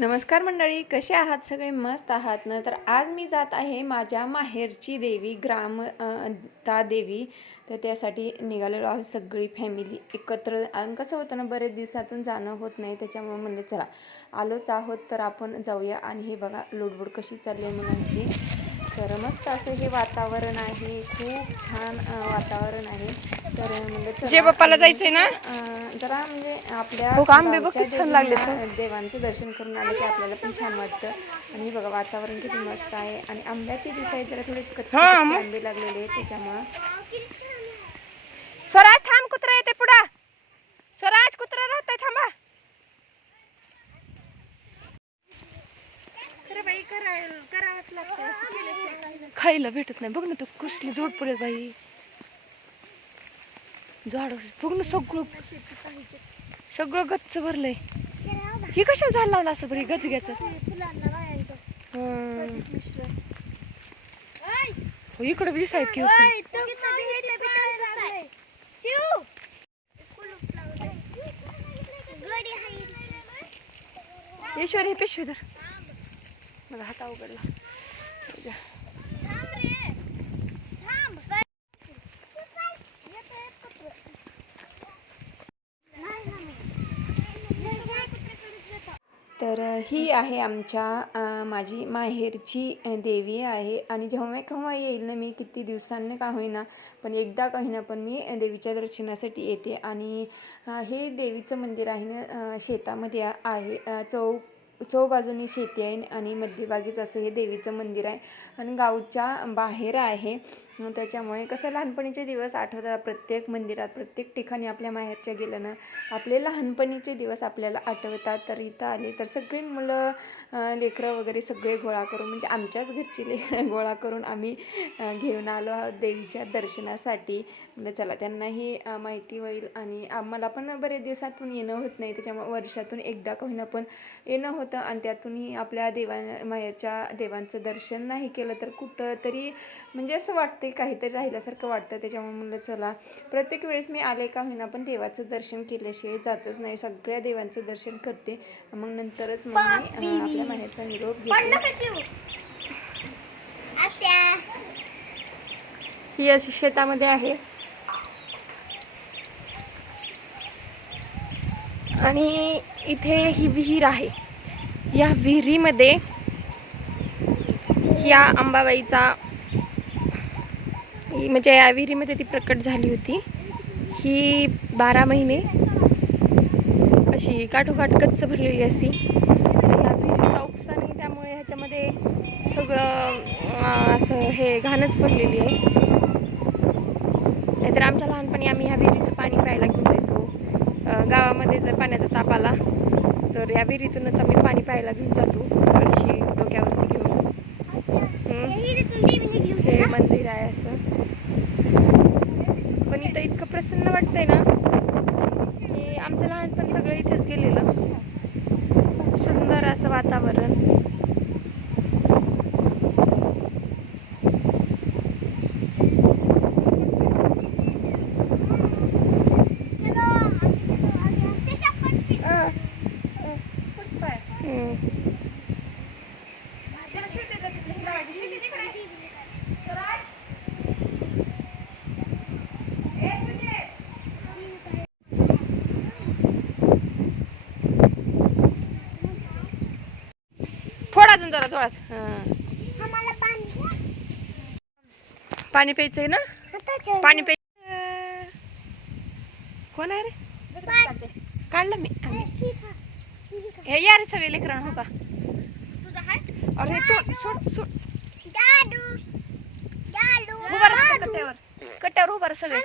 नमस्कार मंडळी, कसे आहात? सगळे मस्त आहात ना? तर आज मी जात आहे माझ्या माहेरची देवी ता देवी. तर त्यासाठी निघालेलो आहोत सगळी फॅमिली एकत्र. आणि कसं होतं ना, बरेच दिवसातून जाणं होत नाही, त्याच्यामुळे म्हणले चला आलोच आहोत तर आपण जाऊया. आणि हे बघा लुडबुड कशी चालली आहे मुलांची. तर मस्त असं हे वातावरण आहे, खूप छान वातावरण आहे. तर म्हणजे जे बाप्पाला जायचंय ना, जरा म्हणजे आपल्या आंबे बघ गावच्या किती छान लागले तर. देवांचं दर्शन करून आलं की आपल्याला पण छान वाटतं. आणि बघा वातावरण किती मस्त आहे. आणि आंब्याची दिवस आहेत, जरा थोडेसे कच्चे हा कच्चे मग आंबे लागलेले आहेत त्याच्यामुळं. स्वराज थांब, कुत्रा येते पुढं. स्वराज कुत्रा राहतंय, थांबा. खायला भेटत नाही बघ ना, तो कसली जोड पडेल बाई. झाड बघ ना, सगळं गच्च भरलंय. ही कशाला झाड लावलं असं बरं गचग्याचं? इकडं बी दिसायत की ईश्वरी पिशवी धर. मला हात उघडला. तर ही आहे आमच्या माझी माहेरची देवी आहे. आणि जेव्हा केव्हा येईल ना, मी किती दिवसांनी का होईना पण एकदा का होईना पण मी देवीच्या दर्शनासाठी येते. आणि हे देवीचं मंदिर आहे ना, शेतामध्ये आहे. चौबाजूनी शेती आहे आणि मध्यभागीच असं हे देवीचं मंदिर आहे. आणि गावच्या बाहेर आहे. त्याच्यामुळे कसं लहानपणीचे दिवस आठवतात. प्रत्येक मंदिरात प्रत्येक ठिकाणी आपल्या माहेरच्या गेलं ना, आपले लहानपणीचे दिवस आपल्याला आठवतात. तर इथं आले तर सगळी मुलं लेकरं वगैरे सगळे गोळा करून, म्हणजे आमच्याच घरची गोळा करून आम्ही घेऊन आलो आहोत देवीच्या दर्शनासाठी. म्हणजे चला त्यांनाही माहिती होईल. आणि आम्हाला पण बरेच दिवसातून येणं होत नाही, त्याच्यामुळे वर्षातून एकदा का होईना पण येणं होतं. आणि त्यातूनही आपल्या माहेरच्या देवांचं दर्शन नाही केलं तर कुठं तरी म्हणजे असं वाटतं काहीतरी राहिल्यासारखं वाटतं. त्याच्यामुळे म्हणलं चला प्रत्येक वेळेस मी आले का होईना पण देवाचं दर्शन केल्याशिवाय जातच नाही. सगळ्या देवांचं दर्शन करते, मग नंतरच मग मी आपल्या माहेरचा निरोप घेते. ही अशी शेतामध्ये आहे. आणि इथे ही विहीर आहे. या विहिरीमध्ये या अंबाबाईचा म्हणजे या विहिरीमध्ये ती प्रकट झाली होती. ही 12 महिने अशी काठोकाठ गच्च भरलेली असती. या विहिरीचा उपसा नाही, त्यामुळे ह्याच्यामध्ये सगळं असं हे घाणच पडलेली आहे. नाहीतर आमच्या लहानपणी आम्ही ह्या विहिरीचं पाणी प्यायला घेऊन जायचो. गावामध्ये जर पाण्याचा ताप आला तर या विहिरीतूनच आम्ही पाणी प्यायला घेऊन जातो, कळशी डोक्यावरती घेऊन. हे मंदिर आहे असं. पण इथं इतकं प्रसन्न वाटतंय ना की आमचं लहानपण सगळं इथेच गेलेलं. खूप सुंदर असं वातावरण. थोडा अजून जरा थोडा. पाणी प्यायचंय ना, पाणी प्याय. कोण आहे रे? काढलं मी. हे या रे सगळे लेकरण हो का. अरे तू सोड सोड. कट्ट्यावर उभा सगळे.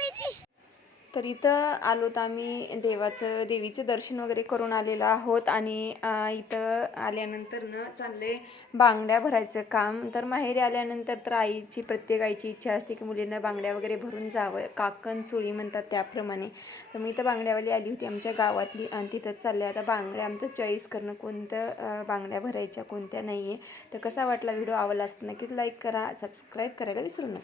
तर इथं आलो तर आम्ही देवीचं दर्शन वगैरे करून आलेलो आहोत. आणि इथं आल्यानंतर न चालले बांगड्या भरायचं काम. तर माहेरी आल्यानंतर तर प्रत्येक आईची इच्छा असते की मुलींना बांगड्या वगैरे भरून जावं, काकण चुळी म्हणतात त्याप्रमाणे. तर मी इथं बांगड्यावाली आली होती आमच्या गावातली, आणि तिथंच चालले आता बांगड्या आमचं चॉईस करणं, कोणत्या बांगड्या भरायच्या कोणत्या नाही आहे. तर कसा वाटला व्हिडिओ? आवडला असतं नक्कीच लाईक करा, सबस्क्राईब करायला विसरू नका.